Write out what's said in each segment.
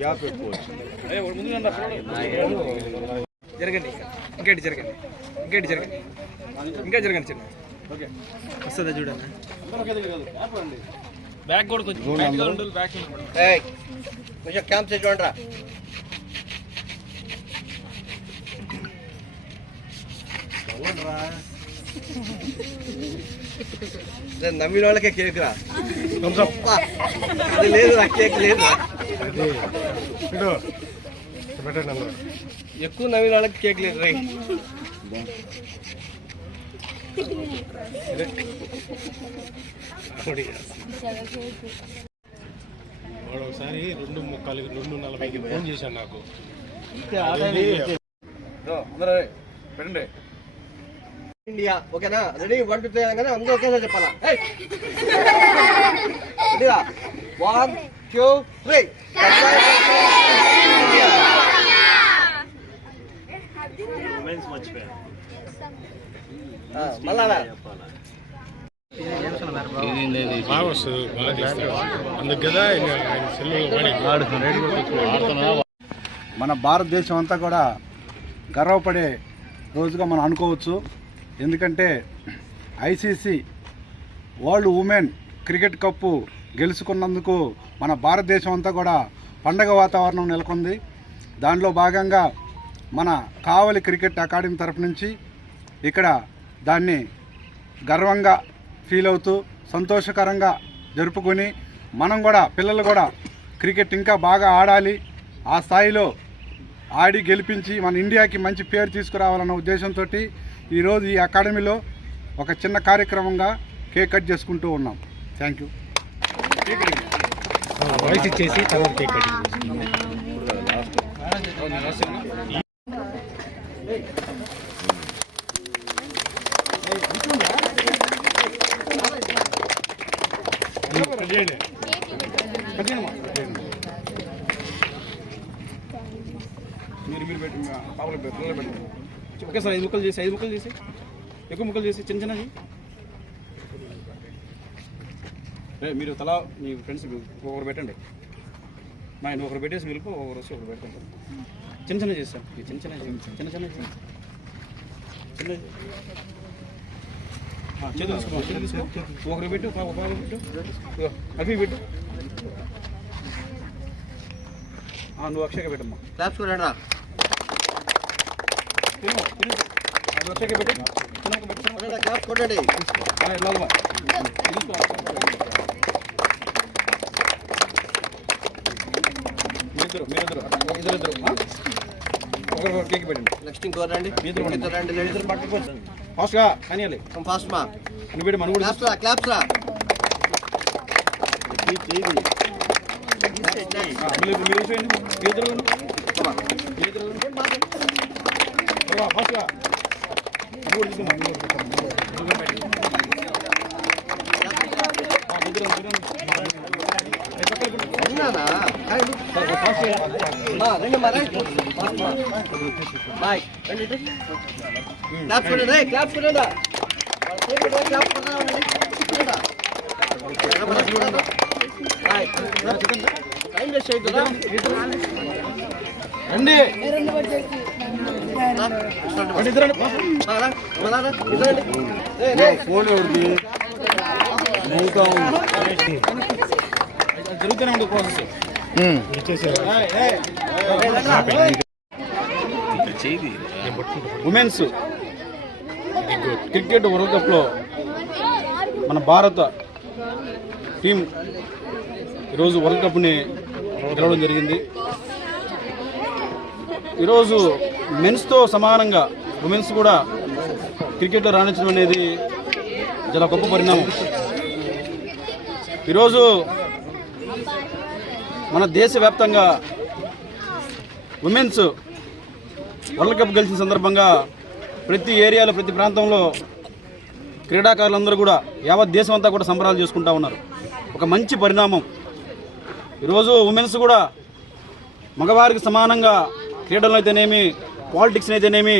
Gap పెట్టుకోవచ్చు. జరగండి, ఇంకేంటి జరగండి, ఇంకేంటి జరగండి, ఇంకా జరగండి. చిన్న ఓకే వస్తుందా చూడండి. బ్యాక్ కూడా కొంచెం కొంచెం క్యాంప్ చేసి చూడండి రా. నమ్మిన వాళ్ళకే కేక్ రా. అది లేదు, ఆ కేక్ లేదు. ఎక్కువ నవ్విన వాళ్ళకి కేక్ లేదు రే. వాడు ఒకసారి 2:40 ఫోన్ చేశాను నాకు. పెట్టండి. ఇండియా ఓకేనా? రెడీ 1 2 3 అనగానే అందరూ ఒకేసారి చెప్పాలా? రెడీగా 1 2 3. మళ్ళా మన భారతదేశం అంతా కూడా గర్వపడే రోజుగా మనం అనుకోవచ్చు. ఎందుకంటే ICC world women cricket cup గెలుచుకున్నందుకు మన భారతదేశం అంతా కూడా పండగ వాతావరణం నెలకొంది. దానిలో భాగంగా మన కావలి క్రికెట్ అకాడమీ తరపు నుంచి ఇక్కడ దాన్ని గర్వంగా ఫీల్ అవుతూ సంతోషకరంగా జరుపుకొని మనం కూడా పిల్లలు కూడా క్రికెట్ ఇంకా బాగా ఆడాలి, ఆ స్థాయిలో ఆడి గెలిపించి మన ఇండియాకి మంచి పేరు తీసుకురావాలన్న ఉద్దేశంతో ఈరోజు ఈ అకాడమీలో ఒక చిన్న కార్యక్రమంగా కేక్ కట్ చేసుకుంటూ ఉన్నాం. Thank you. వాయిస్ ఇచ్చేసి తర్వాత కేక్ కటింగ్. మీరు పెట్టి పాపలు పిల్లలు పెట్టండి. ఒకేసారి 5 ముక్కలు చేసి ఎక్కువ ముక్కలు చేసి చిన్న చిన్నది. మీరు తలా మీ ఫ్రెండ్స్ ఒకరు పెట్టండి. మా ఆయన ఒకరు పెట్టేసి మిలుపు ఒకరు వచ్చి ఒకరు పెట్టండి. చిన్న చిన్న చేస్తాను. చిన్న చిన్న చేతులు తీసుకో. ఒకరు పెట్టు, పాప పెట్టు, అవి పెట్టు. నువ్వు అక్షయగా పెట్టమ్మా. క్లాప్స్ చూడండి రా. అక్షయగా పెట్టు. క్లాప్స్ కొట్టండి. మీరిద్దరు ఒకరు కేక్ పెట్టండి. నెక్స్ట్ ఇంకో రండి. ఫాస్ట్గా కానీ ఫాస్ట్ మా అని పెట్టి మనం కూడా క్లాప్స్ రా. ఫాస్ట్గా జరుగుతూనే ఉంటుంది ప్రాసెస్. ఉమెన్స్ క్రికెట్ వరల్డ్ కప్లో మన భారత టీం ఈరోజు వరల్డ్ కప్ని గెలవడం జరిగింది. ఈరోజు మెన్స్తో సమానంగా ఉమెన్స్ కూడా క్రికెట్లో రాణించడం అనేది చాలా గొప్ప పరిణామం. ఈరోజు మన దేశవ్యాప్తంగా ఉమెన్స్ వరల్డ్ కప్ గెలిచిన సందర్భంగా ప్రతి ఏరియాలో ప్రతి ప్రాంతంలో క్రీడాకారులందరూ కూడా యావత్ దేశం అంతా కూడా సంబరాలు చేసుకుంటూ ఉన్నారు. ఒక మంచి పరిణామం. ఈరోజు ఉమెన్స్ కూడా మగవారికి సమానంగా క్రీడలు అయితేనేమి, పాలిటిక్స్ అయితేనేమి,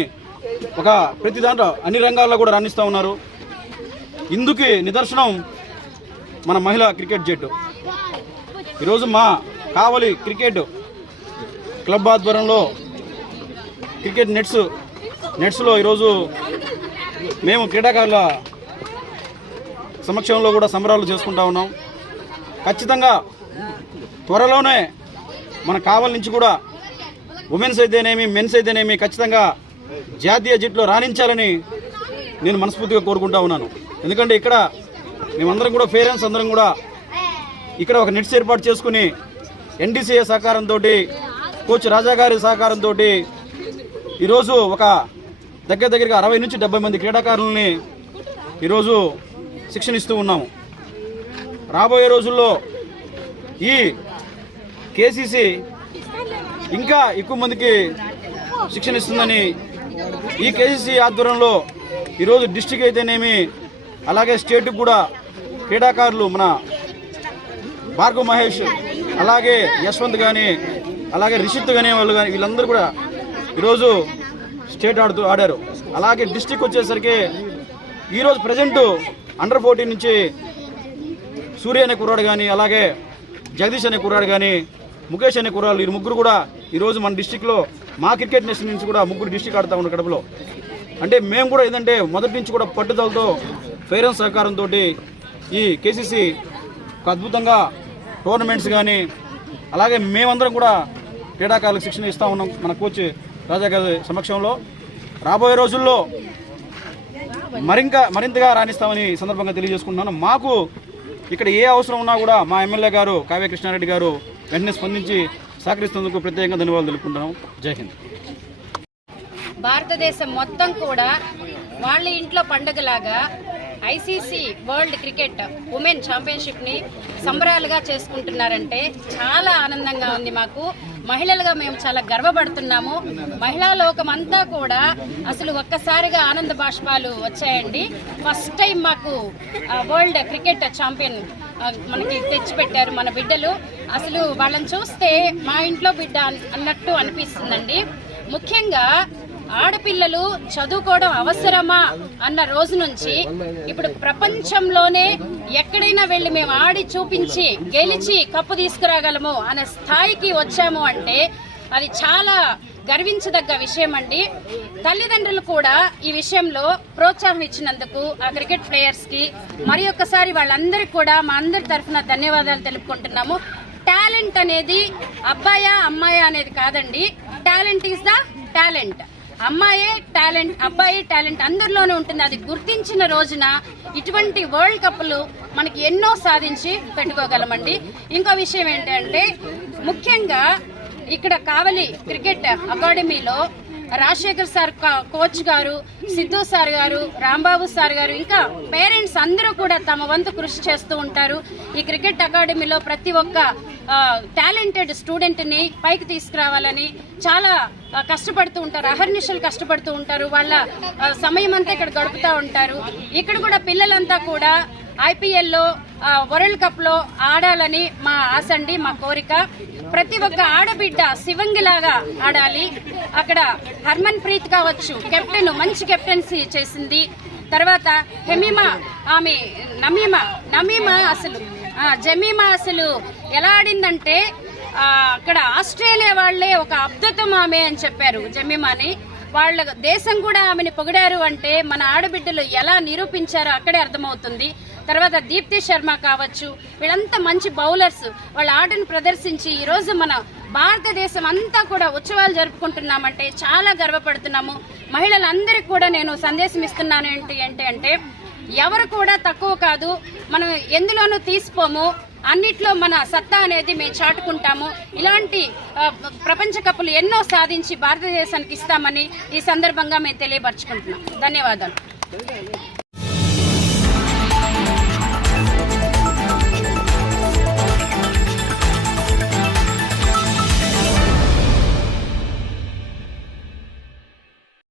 ఒక ప్రతి దాంట్లో అన్ని రంగాల్లో కూడా రాణిస్తూ ఉన్నారు. ఇందుకు నిదర్శనం మన మహిళా క్రికెట్ జట్టు. ఈరోజు మా కావలి క్రికెట్ క్లబ్ ఆధ్వర్యంలో క్రికెట్ నెట్స్లో ఈరోజు మేము క్రీడాకారుల సమక్షంలో కూడా సంబరాలు చేసుకుంటా ఉన్నాం. ఖచ్చితంగా త్వరలోనే మన కావలి నుంచి కూడా ఉమెన్స్ అయితేనేమి మెన్స్ అయితేనేమి ఖచ్చితంగా జాతీయ జట్టులో రాణించాలని నేను మనస్ఫూర్తిగా కోరుకుంటా ఉన్నాను. ఎందుకంటే ఇక్కడ మేమందరం కూడా పేరెంట్స్ అందరం కూడా ఇక్కడ ఒక నెట్స్ ఏర్పాటు చేసుకుని NDCA సహకారంతో, కోచ్ రాజా గారి సహకారంతో ఈరోజు ఒక దగ్గరగా 60 నుంచి 70 మంది క్రీడాకారులని ఈరోజు శిక్షణ ఇస్తూ ఉన్నాము. రాబోయే రోజుల్లో ఈ KCC ఇంకా ఎక్కువ మందికి శిక్షణ ఇస్తుందని, ఈ KCC ఆధ్వర్యంలో ఈరోజు డిస్ట్రిక్ట్ అయితేనేమి అలాగే స్టేట్కి కూడా క్రీడాకారులు మన భార్గవ్ మహేష్ అలాగే యశ్వంత్ కానీ అలాగే రిషిత్ కానీ వాళ్ళు కానీ వీళ్ళందరూ కూడా ఈరోజు స్టేట్ ఆడారు. అలాగే డిస్ట్రిక్ట్ వచ్చేసరికి ఈరోజు ప్రజెంట్ అండర్ 14 నుంచి సూర్య అనే కుర్రాడు కానీ అలాగే జగదీష్ అనే కుర్రాడు కానీ ముఖేష్ అనే కుర్రాడు, ఈ ముగ్గురు కూడా ఈరోజు మన డిస్టిక్లో మా క్రికెట్ నేషన్ నుంచి కూడా ముగ్గురు డిస్టిక్ ఆడుతూ ఉన్నారు కడపలో. అంటే మేము కూడా ఏంటంటే మొదటి నుంచి కూడా పట్టుదలతో పేరెంట్స్ సహకారంతో ఈ KCC ఒక అద్భుతంగా టోర్నమెంట్స్ కానీ అలాగే మేమందరం కూడా క్రీడాకారులకు శిక్షణ ఇస్తూ ఉన్నాం మన కోచ్ రాజా గారి సమక్షంలో. రాబోయే రోజుల్లో మరింతగా రాణిస్తామని సందర్భంగా తెలియజేసుకుంటున్నాను. మాకు ఇక్కడ ఏ అవసరం ఉన్నా కూడా మా ఎమ్మెల్యే గారు కావ్య కృష్ణారెడ్డి గారు వెంటనే స్పందించి సహకరిస్తున్నందుకు ప్రత్యేకంగా ధన్యవాదాలు తెలుపుకుంటున్నాం. జై హింద్. భారతదేశం మొత్తం కూడా వాళ్ళ ఇంట్లో పండుగలాగా ICC వరల్డ్ క్రికెట్ ఉమెన్ ఛాంపియన్షిప్ని సంబరాలుగా చేసుకుంటున్నారంటే చాలా ఆనందంగా ఉంది. మాకు మహిళలుగా మేము చాలా గర్వపడుతున్నాము. మహిళా లోకం అంతా కూడా అసలు ఒక్కసారిగా ఆనంద బాష్పాలు వచ్చాయండి. ఫస్ట్ టైం మాకు వరల్డ్ క్రికెట్ ఛాంపియన్ మనకి తెచ్చిపెట్టారు మన బిడ్డలు. అసలు వాళ్ళని చూస్తే మా ఇంట్లో బిడ్డ అన్నట్టు అనిపిస్తుందండి. ముఖ్యంగా ఆడపిల్లలు చదువుకోవడం అవసరమా అన్న రోజు నుంచి ఇప్పుడు ప్రపంచంలోనే ఎక్కడైనా వెళ్ళి మేము ఆడి చూపించి గెలిచి కప్పు తీసుకురాగలము అనే స్థాయికి వచ్చాము అంటే అది చాలా గర్వించదగ్గ విషయం అండి. తల్లిదండ్రులు కూడా ఈ విషయంలో ప్రోత్సాహం ఇచ్చినందుకు ఆ క్రికెట్ ప్లేయర్స్కి మరి ఒక్కసారి వాళ్ళందరికీ కూడా మా అందరి తరఫున ధన్యవాదాలు తెలుపుకుంటున్నాము. టాలెంట్ అనేది అబ్బాయా అమ్మాయా అనేది కాదండి. Talent is the talent. అమ్మాయే టాలెంట్, అబ్బాయి టాలెంట్ అందరిలోనే ఉంటుంది. అది గుర్తించిన రోజున ఇటువంటి వరల్డ్ కప్లు మనకి ఎన్నో సాధించి పెట్టుకోగలమండి. ఇంకో విషయం ఏంటంటే ముఖ్యంగా ఇక్కడ కావలి క్రికెట్ అకాడమీలో రాజశేఖర్ సార్ కోచ్ గారు, సిద్ధు సార్ గారు, రాంబాబు సార్ గారు ఇంకా పేరెంట్స్ అందరూ కూడా తమ వంతు కృషి చేస్తూ ఉంటారు. ఈ క్రికెట్ అకాడమీలో ప్రతి ఒక్క టాలెంటెడ్ స్టూడెంట్ని పైకి తీసుకురావాలని చాలా కష్టపడుతూ ఉంటారు. అహర్నిశలు కష్టపడుతూ ఉంటారు. వాళ్ళ సమయం అంతా ఇక్కడ గడుపుతూ ఉంటారు. ఇక్కడ కూడా పిల్లలంతా కూడా IPLలో వరల్డ్ కప్లో ఆడాలని మా ఆశ అండి, మా కోరిక. ప్రతి ఒక్క ఆడబిడ్డ శివంగిలాగా ఆడాలి. అక్కడ హర్మన్ ప్రీత్ కావచ్చు, కెప్టెన్ మంచి కెప్టెన్సీ చేసింది. తర్వాత హెమీమా, ఆమె నమీమా అసలు జమీమా అసలు ఎలా ఆడిందంటే అక్కడ ఆస్ట్రేలియా వాళ్లే ఒక అద్భుతం ఆమె అని చెప్పారు జమీమాని. వాళ్ళ దేశం కూడా ఆమెను పొగిడారు అంటే మన ఆడబిడ్డలు ఎలా నిరూపించారో అక్కడే అర్థమవుతుంది. తర్వాత దీప్తి శర్మ కావచ్చు, వీళ్ళంతా మంచి బౌలర్స్. వాళ్ళ ఆటను ప్రదర్శించి ఈరోజు మన భారతదేశం అంతా కూడా ఉత్సవాలు జరుపుకుంటున్నామంటే చాలా గర్వపడుతున్నాము. మహిళలందరికీ కూడా నేను సందేశం ఇస్తున్నాను ఏంటంటే ఎవరు కూడా తక్కువ కాదు, మనం ఎందులోనూ తీసిపోము, అన్నిట్లో మన సత్తా అనేది మేము చాటుకుంటాము. ఇలాంటి ప్రపంచ కప్పులు ఎన్నో సాధించి భారతదేశానికి ఇస్తామని ఈ సందర్భంగా మేము తెలియపరచుకుంటున్నాం. ధన్యవాదాలు.